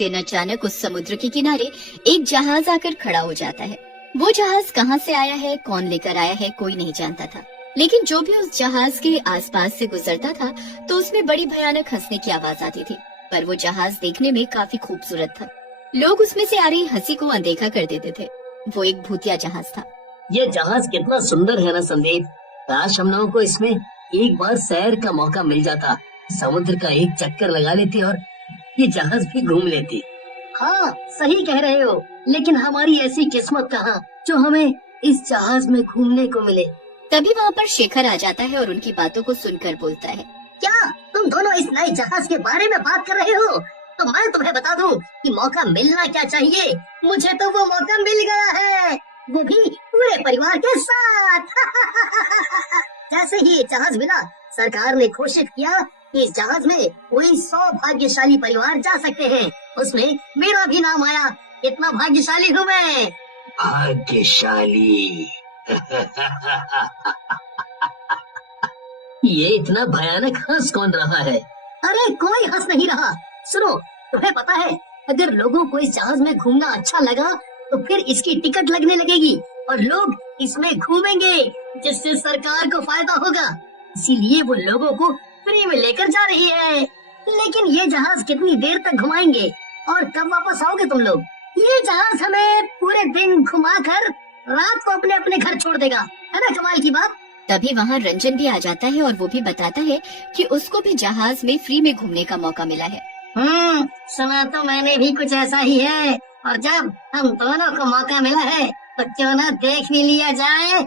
दिन अचानक उस समुद्र के किनारे एक जहाज आकर खड़ा हो जाता है। वो जहाज कहाँ से आया है, कौन लेकर आया है, कोई नहीं जानता था। लेकिन जो भी उस जहाज के आसपास से गुजरता था तो उसमें बड़ी भयानक हंसने की आवाज आती थी। पर वो जहाज देखने में काफी खूबसूरत था। लोग उसमें से आ रही हंसी को अनदेखा कर देते थे। वो एक भूतिया जहाज था। ये जहाज कितना सुंदर है ना संदीप। काश हम लोगों को इसमें एक बार सैर का मौका मिल जाता। समुद्र का एक चक्कर लगा लेते और ये जहाज भी घूम लेती। हाँ, सही कह रहे हो। लेकिन हमारी ऐसी किस्मत कहाँ जो हमें इस जहाज में घूमने को मिले। तभी वहाँ पर शेखर आ जाता है और उनकी बातों को सुनकर बोलता है, क्या तुम दोनों इस नए जहाज के बारे में बात कर रहे हो? तो मैं तुम्हें बता दूं कि मौका मिलना क्या चाहिए। मुझे तो वो मौका मिल गया है, वो भी पूरे परिवार के साथ। जैसे ही ये जहाज मिला, सरकार ने घोषित किया कि इस जहाज में कोई 100 भाग्यशाली परिवार जा सकते हैं। उसमें मेरा भी नाम आया। कितना भाग्यशाली हूँ मैं। भाग्यशाली। ये इतना भयानक हंस कौन रहा है? अरे कोई हंस नहीं रहा। सुनो, तुम्हें पता है अगर लोगों को इस जहाज में घूमना अच्छा लगा तो फिर इसकी टिकट लगने लगेगी और लोग इसमें घूमेंगे, जिससे सरकार को फायदा होगा। इसीलिए वो लोगों को फ्री में लेकर जा रही है। लेकिन ये जहाज कितनी देर तक घुमाएंगे और कब वापस आओगे तुम लोग? ये जहाज हमें पूरे दिन घुमाकर रात को अपने अपने घर छोड़ देगा। है ना कमाल की बात? तभी वहाँ रंजन भी आ जाता है और वो भी बताता है कि उसको भी जहाज में फ्री में घूमने का मौका मिला है। सुना तो मैंने भी कुछ ऐसा ही है। और जब हम दोनों को मौका मिला है तो क्यों ना देख भी लिया जाए।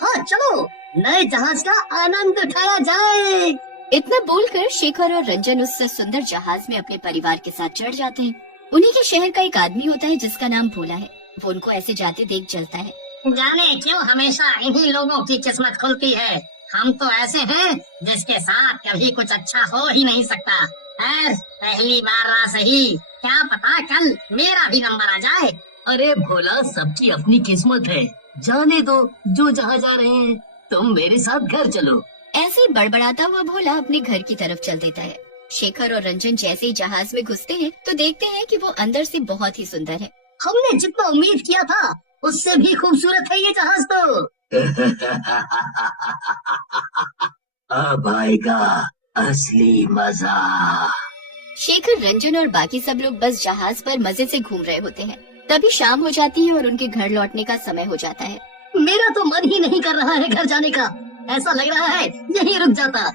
हाँ चलो, नए जहाज का आनंद उठाया जाए। इतना बोलकर शेखर और रंजन उस सुंदर जहाज में अपने परिवार के साथ चढ़ जाते हैं। उन्हीं के शहर का एक आदमी होता है जिसका नाम भोला है। वो उनको ऐसे जाते देख जलता है। जाने क्यों हमेशा इन्हीं लोगों की किस्मत खुलती है। हम तो ऐसे हैं जिसके साथ कभी कुछ अच्छा हो ही नहीं सकता। खैर, पहली बार आ सही, क्या पता कल मेरा भी नंबर आ जाए। अरे भोला, सबकी अपनी किस्मत है। जाने दो, जो जहाँ जा रहे हैं। तुम मेरे साथ घर चलो। ऐसे ही बड़बड़ाता हुआ भोला अपने घर की तरफ चल देता है। शेखर और रंजन जैसे ही जहाज में घुसते हैं तो देखते हैं कि वो अंदर से बहुत ही सुंदर है। हमने जितना उम्मीद किया था उससे भी खूबसूरत है ये जहाज तो। अब आएगा असली मजा। शेखर, रंजन और बाकी सब लोग बस जहाज पर मजे से घूम रहे होते हैं। तभी शाम हो जाती है और उनके घर लौटने का समय हो जाता है। मेरा तो मन ही नहीं कर रहा है घर जाने का। ऐसा लग रहा है यहीं रुक जाता।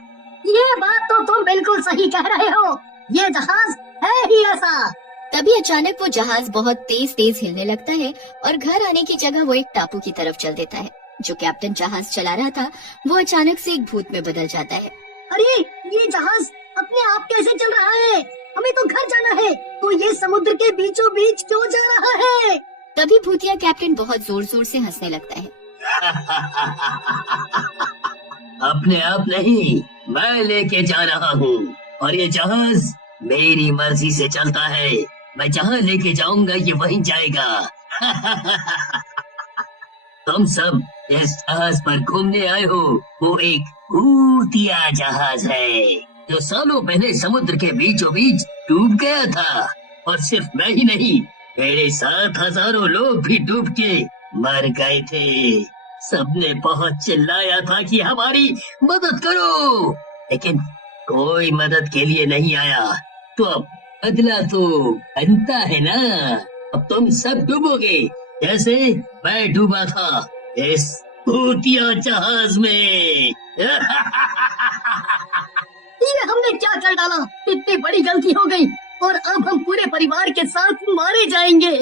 ये बात तो तुम बिल्कुल सही कह रहे हो। ये जहाज है ही ऐसा। तभी अचानक वो जहाज बहुत तेज तेज हिलने लगता है और घर आने की जगह वो एक टापू की तरफ चल देता है। जो कैप्टन जहाज चला रहा था वो अचानक से एक भूत में बदल जाता है। अरे ये जहाज अपने आप कैसे चल रहा है? हमें तो घर जाना है, तो ये समुद्र के बीचों बीच क्यों जा रहा है? तभी भूतिया कैप्टन बहुत जोर जोर से हंसने लगता है। अपने आप नहीं, मैं लेके जा रहा हूँ और ये जहाज मेरी मर्जी से चलता है। मैं जहाँ लेके जाऊंगा ये वहीं जाएगा। तुम सब इस जहाज पर घूमने आए हो। वो एक भूतिया जहाज है जो सालों पहले समुद्र के बीचों बीच डूब गया था। और सिर्फ मैं ही नहीं, मेरे साथ हजारों लोग भी डूब के मर गए थे। सबने बहुत चिल्लाया था कि हमारी मदद करो, लेकिन कोई मदद के लिए नहीं आया। तो अब बदला तो बनता है ना। अब तुम सब डूबोगे जैसे मैं डूबा था इस भूतिया जहाज में। ये हमने क्या कर डाला? इतनी बड़ी गलती हो गई और अब हम पूरे परिवार के साथ मारे जाएंगे।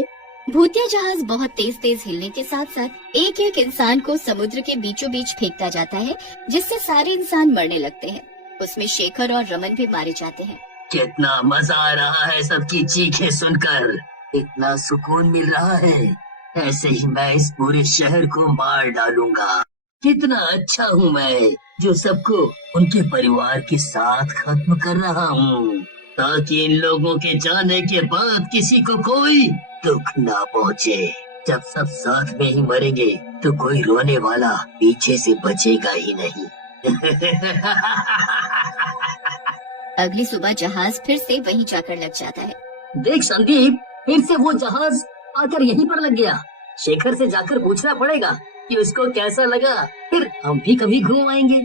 भूतिया जहाज बहुत तेज तेज हिलने के साथ साथ एक एक इंसान को समुद्र के बीचों बीच फेंकता जाता है, जिससे सारे इंसान मरने लगते हैं। उसमें शेखर और रमन भी मारे जाते हैं। कितना मजा आ रहा है सबकी चीखें सुनकर। इतना सुकून मिल रहा है। ऐसे ही मैं इस पूरे शहर को मार डालूंगा। कितना अच्छा हूँ मैं जो सबको उनके परिवार के साथ खत्म कर रहा हूँ, ताकि इन लोगों के जाने के बाद किसी को कोई दुख ना पहुँचे। जब सब साथ में ही मरेंगे तो कोई रोने वाला पीछे से बचेगा ही नहीं। अगली सुबह जहाज फिर से वहीं जाकर लग जाता है। देख संदीप, फिर से वो जहाज आकर यहीं पर लग गया। शेखर से जाकर पूछना पड़ेगा कि उसको कैसा लगा, फिर हम भी कभी घूम आएंगे।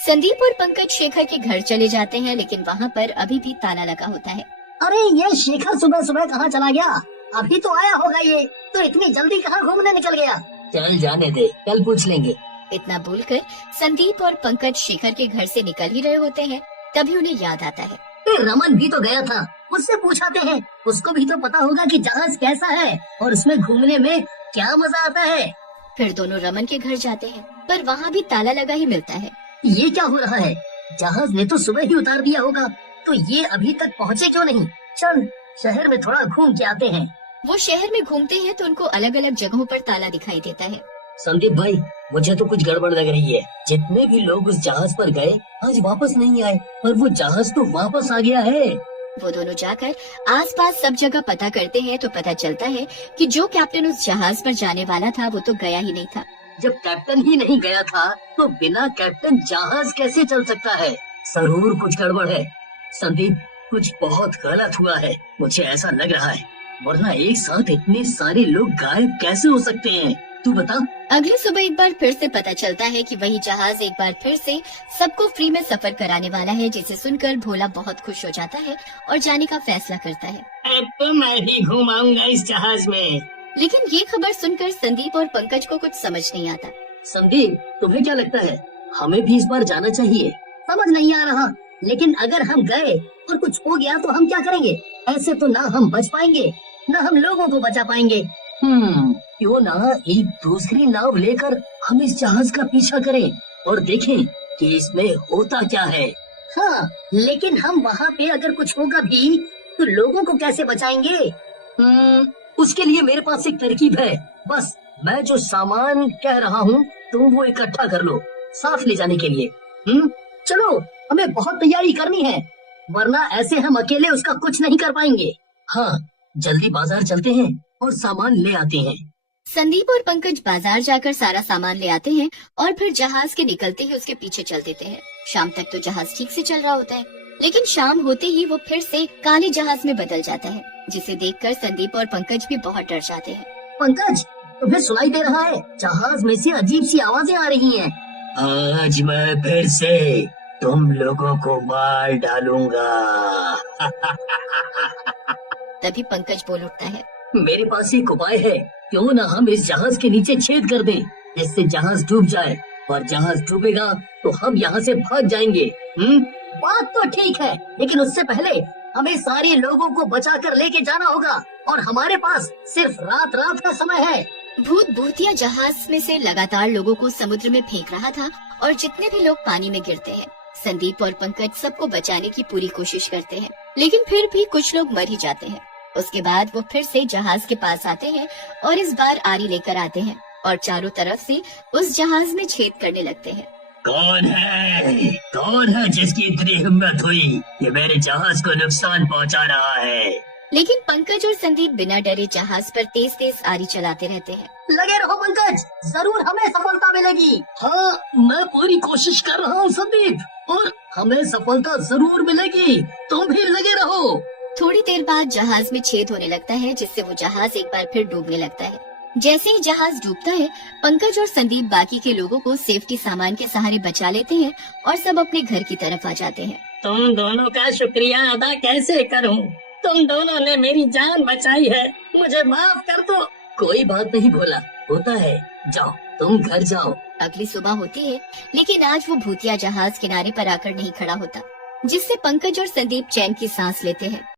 संदीप और पंकज शेखर के घर चले जाते हैं, लेकिन वहाँ पर अभी भी ताला लगा होता है। अरे ये शेखर सुबह सुबह कहाँ चला गया? अभी तो आया होगा, ये तो इतनी जल्दी कहाँ घूमने निकल गया? चल जाने दे, कल पूछ लेंगे। इतना बोलकर संदीप और पंकज शेखर के घर से निकल ही रहे होते हैं, तभी उन्हें याद आता है। फिर रमन भी तो गया था, उससे पूछाते हैं, उसको भी तो पता होगा कि जहाज कैसा है और उसमें घूमने में क्या मजा आता है। फिर दोनों रमन के घर जाते हैं, पर वहाँ भी ताला लगा ही मिलता है। ये क्या हो रहा है? जहाज ने तो सुबह ही उतार दिया होगा, तो ये अभी तक पहुँचे क्यों नहीं? चल शहर में थोड़ा घूम के आते हैं। वो शहर में घूमते हैं तो उनको अलग अलग जगहों पर ताला दिखाई देता है। संदीप भाई, मुझे तो कुछ गड़बड़ लग रही है। जितने भी लोग उस जहाज पर गए आज वापस नहीं आए, और वो जहाज तो वापस आ गया है। वो दोनों जाकर आसपास सब जगह पता करते हैं तो पता चलता है कि जो कैप्टन उस जहाज पर जाने वाला था वो तो गया ही नहीं था। जब कैप्टन ही नहीं गया था तो बिना कैप्टन जहाज कैसे चल सकता है? जरूर कुछ गड़बड़ है। संदीप, कुछ बहुत गलत हुआ है, मुझे ऐसा लग रहा है, वरना एक साथ इतने सारे लोग गायब कैसे हो सकते हैं? तू बता। अगली सुबह एक बार फिर से पता चलता है कि वही जहाज एक बार फिर से सबको फ्री में सफर कराने वाला है, जिसे सुनकर भोला बहुत खुश हो जाता है और जाने का फैसला करता है। अब तो मैं भी घुमाऊंगा इस जहाज में। लेकिन ये खबर सुनकर संदीप और पंकज को कुछ समझ नहीं आता। संदीप, तुम्हें क्या लगता है, हमें भी इस बार जाना चाहिए? समझ नहीं आ रहा, लेकिन अगर हम गए और कुछ हो गया तो हम क्या करेंगे? ऐसे तो ना हम बच पाएंगे, ना हम लोगों को बचा पाएंगे। क्यों ना एक दूसरी नाव लेकर हम इस जहाज का पीछा करें और देखें कि इसमें होता क्या है। हाँ, लेकिन हम वहाँ पे अगर कुछ होगा भी तो लोगों को कैसे बचाएंगे? उसके लिए मेरे पास एक तरकीब है। बस मैं जो सामान कह रहा हूँ तुम वो इकट्ठा कर लो, साथ ले जाने के लिए। चलो, हमें बहुत तैयारी करनी है, वरना ऐसे हम अकेले उसका कुछ नहीं कर पाएंगे। हाँ, जल्दी बाजार चलते हैं और सामान ले आते हैं। संदीप और पंकज बाजार जाकर सारा सामान ले आते हैं और फिर जहाज के निकलते ही उसके पीछे चल देते हैं। शाम तक तो जहाज ठीक से चल रहा होता है, लेकिन शाम होते ही वो फिर से काले जहाज में बदल जाता है, जिसे देखकर संदीप और पंकज भी बहुत डर जाते हैं। पंकज, तुम्हें सुनाई दे रहा है? जहाज में से अजीब सी आवाजें आ रही हैं। आज मैं फिर से तुम लोगों को मार डालूंगा। तभी पंकज बोल उठता है, मेरे पास एक उपाय है, क्यों ना हम इस जहाज के नीचे छेद कर दें, जिससे जहाज डूब जाए, और जहाज डूबेगा तो हम यहाँ से भाग जाएंगे। बात तो ठीक है, लेकिन उससे पहले हमें सारे लोगों को बचा कर लेके जाना होगा, और हमारे पास सिर्फ रात का समय है। भूत भूतिया जहाज में से लगातार लोगों को समुद्र में फेंक रहा था, और जितने भी लोग पानी में गिरते हैं, संदीप और पंकज सबको बचाने की पूरी कोशिश करते हैं, लेकिन फिर भी कुछ लोग मर ही जाते हैं। उसके बाद वो फिर से जहाज के पास आते हैं और इस बार आरी लेकर आते हैं और चारों तरफ से उस जहाज में छेद करने लगते हैं। कौन है जिसकी इतनी हिम्मत हुई ये मेरे जहाज को नुकसान पहुंचा रहा है? लेकिन पंकज और संदीप बिना डरे जहाज पर तेज तेज आरी चलाते रहते हैं। लगे रहो पंकज, जरूर हमें सफलता मिलेगी। हाँ, मैं पूरी कोशिश कर रहा हूँ संदीप, और हमें सफलता जरूर मिलेगी, तुम भी लगे रहो। थोड़ी देर बाद जहाज में छेद होने लगता है, जिससे वो जहाज एक बार फिर डूबने लगता है। जैसे ही जहाज डूबता है, पंकज और संदीप बाकी के लोगों को सेफ्टी सामान के सहारे बचा लेते हैं और सब अपने घर की तरफ आ जाते हैं। तुम दोनों का शुक्रिया अदा कैसे करूं? तुम दोनों ने मेरी जान बचाई है, मुझे माफ कर दो। कोई बात नहीं भोला, होता है, जाओ तुम घर जाओ। अगली सुबह होती है, लेकिन आज वो भूतिया जहाज किनारे पर आकर नहीं खड़ा होता, जिससे पंकज और संदीप चैन की सांस लेते हैं।